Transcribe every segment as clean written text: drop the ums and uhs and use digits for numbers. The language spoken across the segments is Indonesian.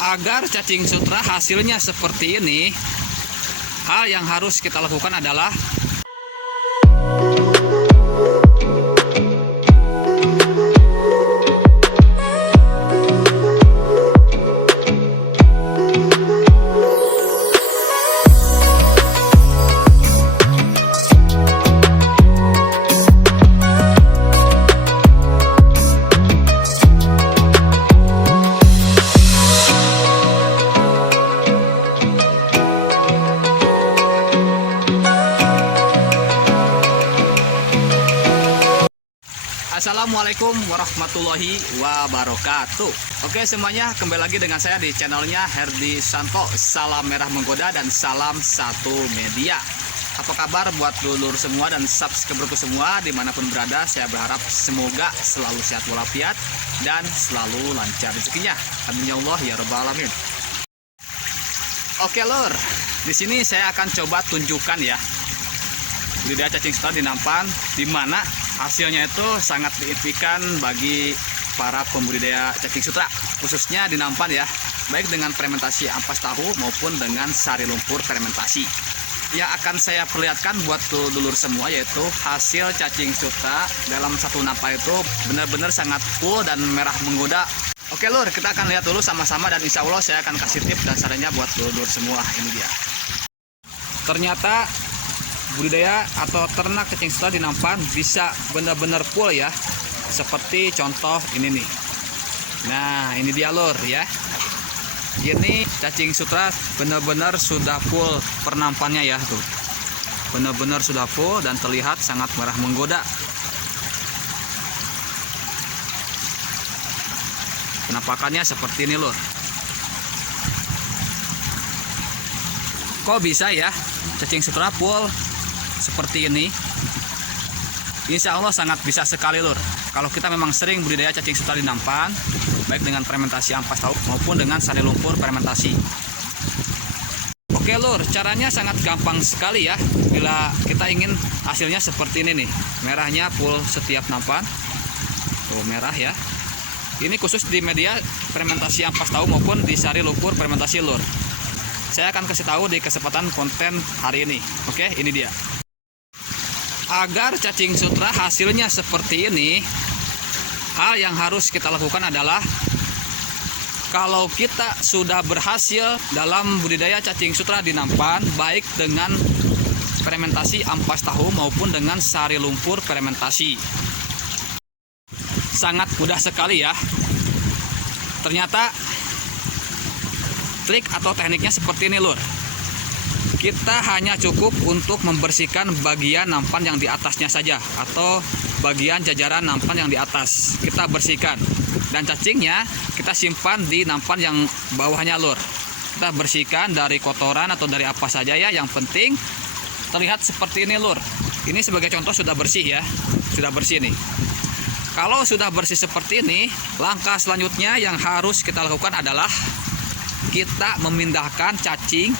Agar cacing sutra hasilnya seperti ini, hal yang harus kita lakukan adalah Assalamualaikum warahmatullahi wabarakatuh. Oke semuanya, kembali lagi dengan saya di channelnya Herdi Santo. Salam merah menggoda dan salam satu media. Apa kabar buat dulur semua dan subscriberku semua dimanapun berada? Saya berharap semoga selalu sehat walafiat dan selalu lancar rezekinya. Amin ya Allah ya rabbal alamin. Oke lur, di sini saya akan coba tunjukkan ya budidaya cacing sutra di nampan, di mana hasilnya itu sangat signifikan bagi para pembudidaya cacing sutra, khususnya di nampan ya, baik dengan fermentasi ampas tahu maupun dengan sari lumpur fermentasi. Yang akan saya perlihatkan buat dulur semua yaitu hasil cacing sutra dalam satu nampan itu benar-benar sangat full dan merah menggoda. Oke lur, kita akan lihat dulu sama-sama dan insya Allah saya akan kasih tips dan sarannya buat dulur semua. Ini dia. Ternyata budidaya atau ternak cacing sutra di nampan bisa benar-benar full ya, seperti contoh ini nih. Nah ini dia lur ya, ini cacing sutra benar-benar sudah full pernampannya ya, tuh benar-benar sudah full dan terlihat sangat merah menggoda. Penampakannya seperti ini lur. Kok bisa ya cacing sutra full seperti ini? Insya Allah sangat bisa sekali lur, kalau kita memang sering budidaya cacing sutra di nampan, baik dengan fermentasi ampas tahu maupun dengan sari lumpur fermentasi. Oke lur, caranya sangat gampang sekali ya. Bila kita ingin hasilnya seperti ini nih, merahnya full setiap nampan, tuh merah ya. Ini khusus di media fermentasi ampas tahu maupun di sari lumpur fermentasi lur. Saya akan kasih tahu di kesempatan konten hari ini. Oke, ini dia. Agar cacing sutra hasilnya seperti ini, hal yang harus kita lakukan adalah kalau kita sudah berhasil dalam budidaya cacing sutra di nampan, baik dengan fermentasi ampas tahu maupun dengan sari lumpur fermentasi, sangat mudah sekali ya. Ternyata trik atau tekniknya seperti ini lur. Kita hanya cukup untuk membersihkan bagian nampan yang di atasnya saja, atau bagian jajaran nampan yang di atas kita bersihkan, dan cacingnya kita simpan di nampan yang bawahnya lur. Kita bersihkan dari kotoran atau dari apa saja ya, yang penting terlihat seperti ini lur. Ini sebagai contoh sudah bersih ya, sudah bersih nih. Kalau sudah bersih seperti ini, langkah selanjutnya yang harus kita lakukan adalah kita memindahkan cacing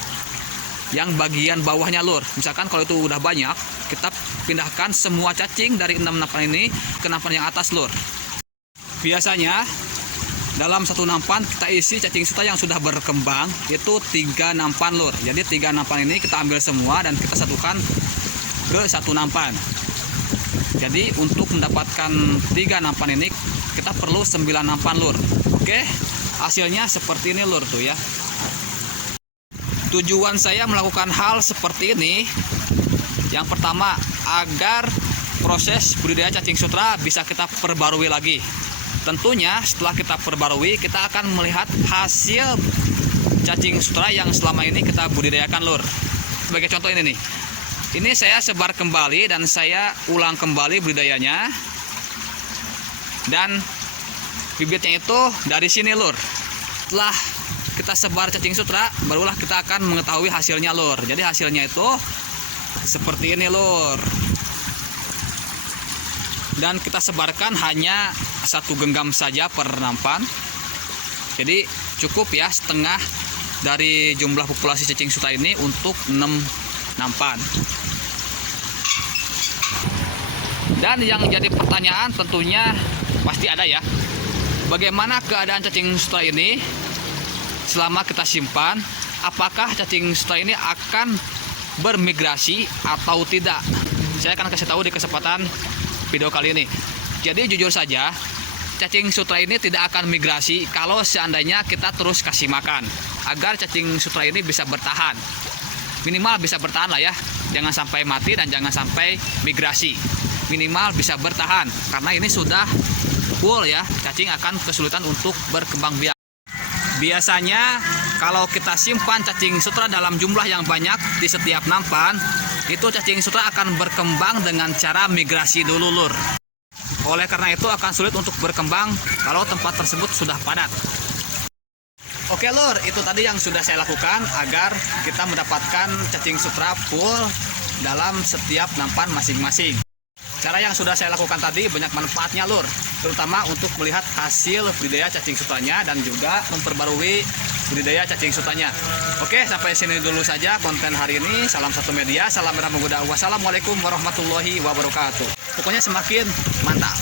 yang bagian bawahnya lur. Misalkan kalau itu udah banyak, kita pindahkan semua cacing dari 6 nampan ini ke nampan yang atas lur. Biasanya dalam satu nampan kita isi cacing sutra yang sudah berkembang itu 3 nampan lur. Jadi 3 nampan ini kita ambil semua dan kita satukan ke satu nampan. Jadi untuk mendapatkan 3 nampan ini kita perlu 9 nampan lur. Oke, hasilnya seperti ini lur tuh ya. Tujuan saya melakukan hal seperti ini, yang pertama agar proses budidaya cacing sutra bisa kita perbarui lagi. Tentunya setelah kita perbarui, kita akan melihat hasil cacing sutra yang selama ini kita budidayakan lur. Sebagai contoh ini nih, ini saya sebar kembali dan saya ulang kembali budidayanya, dan bibitnya itu dari sini lur. Setelah kita sebar cacing sutra, barulah kita akan mengetahui hasilnya lur. Jadi hasilnya itu seperti ini lur. Dan kita sebarkan hanya 1 genggam saja per nampan. Jadi cukup ya setengah dari jumlah populasi cacing sutra ini untuk 6 nampan. Dan yang jadi pertanyaan tentunya pasti ada ya, bagaimana keadaan cacing sutra ini selama kita simpan, apakah cacing sutra ini akan bermigrasi atau tidak. Saya akan kasih tahu di kesempatan video kali ini. Jadi jujur saja, cacing sutra ini tidak akan migrasi kalau seandainya kita terus kasih makan, agar cacing sutra ini bisa bertahan. Minimal bisa bertahan lah ya, jangan sampai mati dan jangan sampai migrasi. Minimal bisa bertahan, karena ini sudah full ya, cacing akan kesulitan untuk berkembang biak. Biasanya kalau kita simpan cacing sutra dalam jumlah yang banyak di setiap nampan, itu cacing sutra akan berkembang dengan cara migrasi dulu, lur. Oleh karena itu akan sulit untuk berkembang kalau tempat tersebut sudah padat. Oke lur, itu tadi yang sudah saya lakukan agar kita mendapatkan cacing sutra full dalam setiap nampan masing-masing. Cara yang sudah saya lakukan tadi banyak manfaatnya lur, terutama untuk melihat hasil budidaya cacing sutranya dan juga memperbarui budidaya cacing sutranya. Oke, sampai sini dulu saja konten hari ini. Salam satu media, salam merah menggoda. Wassalamualaikum warahmatullahi wabarakatuh. Pokoknya semakin mantap.